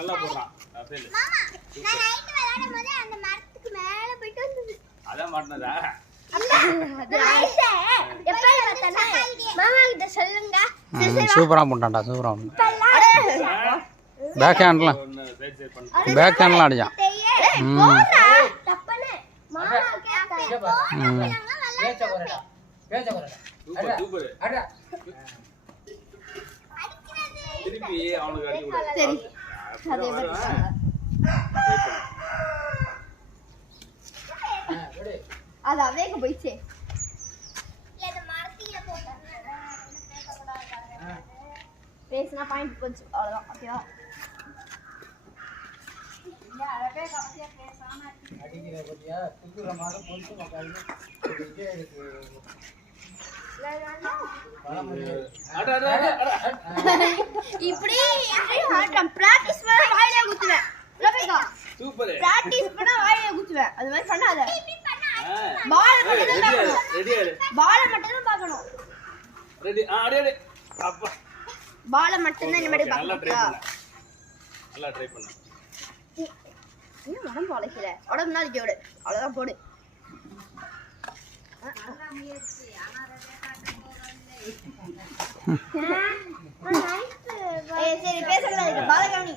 நல்லா போறான் ரஃபேல் மாமா நான் நைட் விளையாடும்போது அந்த மரத்துக்கு மேல போயிட்டு வந்தது அத மாட்டனதா சூப்பரா போட்டான்டா சூப்பரா பேக் ஹேண்ட்லாம் அடிச்சான் திருப்பி அவனுக்கு அடிக்க அது அவேக போயிச்சே பேசினா பாயிண்ட் போச்சு அவ்வளோதான் ஓகேவா இப்படி பிராக்டிஸ் பண்ண வாயிலே குத்துவேன் சூப்பர் பிராக்டிஸ் பண்ண வாயிலே குத்துவேன் அது மாதிரி பண்ணாத பால் மட்டும் தான் ரெடி பால் மட்டும் தான் பார்க்கணும் ரெடி அடே அப்பா பால் மட்டும் தான் இந்த நல்லா ட்ரை பார்க்கணும் பண்ணு நல்லா ட்ரை பண்ணு இன்னும் உடம்பு வளைக்கல உடம்பு நாளைக்கு விடு அவ்வளோதான் போடு சரி பேசக்கூடாது பாலகாமி